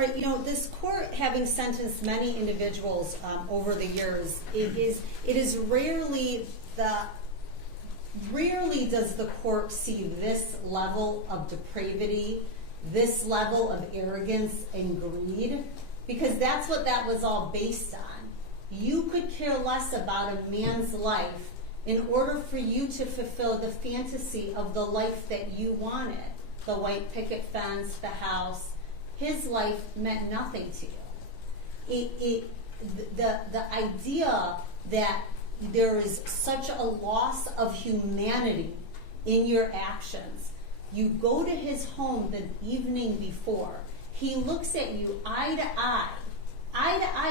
All right, this court, having sentenced many individuals over the years, it is rarely does the court see this level of depravity, this level of arrogance and greed, because that's what that was all based on. You could care less about a man's life in order for you to fulfill the fantasy of the life that you wanted. The white picket fence, the house. His life meant nothing to you. The idea that there is such a loss of humanity in your actions. You go to his home the evening before. He looks at you eye to eye,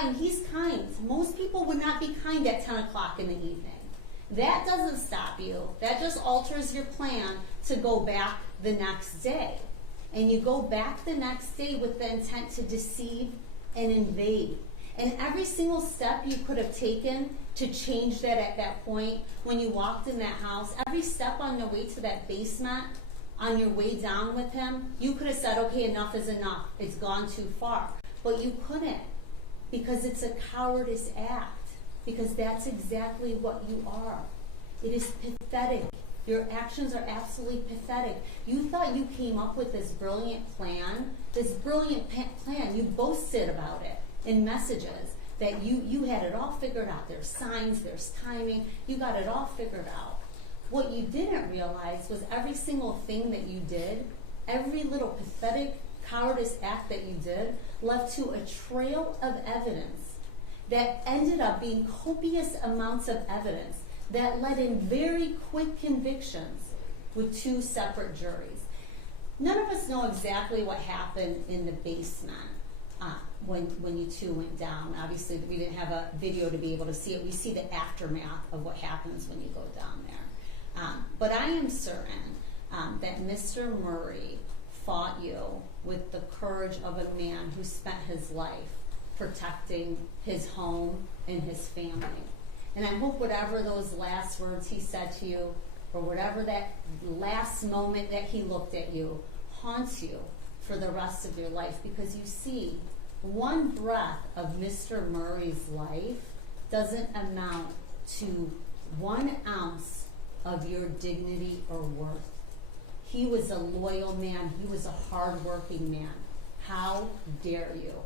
and he's kind. Most people would not be kind at 10 o'clock in the evening. That doesn't stop you. That just alters your plan to go back the next day. And you go back the next day with the intent to deceive and invade. And every single step you could have taken to change that at that point, when you walked in that house, every step on your way to that basement, on your way down with him, you could have said, okay, enough is enough. It's gone too far. But you couldn't, because it's a cowardice act, because that's exactly what you are. It is pathetic. Your actions are absolutely pathetic. You thought you came up with this brilliant plan. You boasted about it in messages that you had it all figured out. There's signs, there's timing. You got it all figured out. What you didn't realize was every single thing that you did, every little pathetic cowardice act that you did, led to a trail of evidence that ended up being copious amounts of evidence that led in very quick convictions with 2 separate juries. None of us know exactly what happened in the basement when you two went down. Obviously, we didn't have a video to be able to see it. We see the aftermath of what happens when you go down there. But I am certain that Mr. Murray fought you with the courage of a man who spent his life protecting his home and his family. And I hope whatever those last words he said to you, or whatever that last moment that he looked at you, haunts you for the rest of your life. Because you see, one breath of Mr. Murray's life doesn't amount to 1 ounce of your dignity or worth. He was a loyal man. He was a hard-working man. How dare you?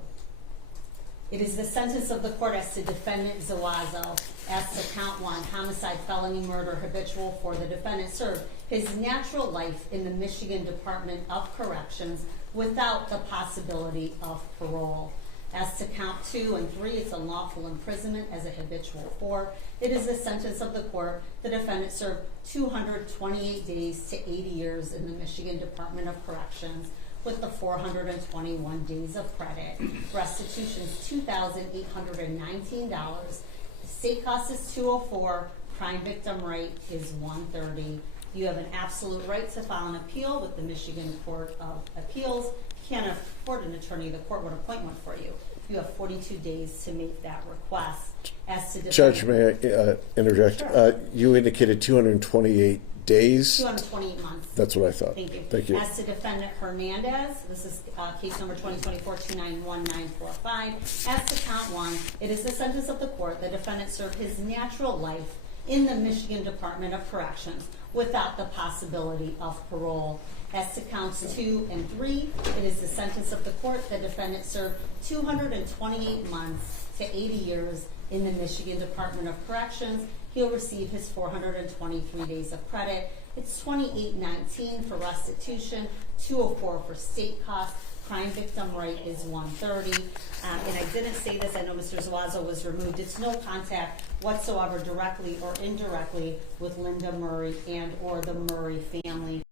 It is the sentence of the court as to defendant Zuazo, as to count 1, homicide, felony murder, habitual for the defendant served his natural life in the Michigan Department of Corrections without the possibility of parole. As to count 2 and 3, it's unlawful imprisonment as a habitual for. It is the sentence of the court. The defendant served 228 days to 80 years in the Michigan Department of Corrections with the 421 days of credit. Restitution is $2,819. The state cost is $204. Crime victim rate is $130. You have an absolute right to file an appeal with the Michigan Court of Appeals. If you can't afford an attorney, the court would appoint one for you. You have 42 days to make that request. As to Judge, may I interject? Sure. You indicated 228 days. 228 months. That's what I thought. Thank you. Thank you. As to defendant Hernandez, this is case number 2024-291945. As to count 1, it is the sentence of the court. The defendant served his natural life in the Michigan Department of Corrections without the possibility of parole. As to counts 2 and 3, it is the sentence of the court. The defendant served 228 months to 80 years in the Michigan Department of Corrections. He'll receive his 423 days of credit. It's $28.19 for restitution, $204 for state costs. Crime victim rate is $130. And I didn't say this, I know Mr. Zuazo was removed. It's no contact whatsoever, directly or indirectly, with Linda Murray and or the Murray family.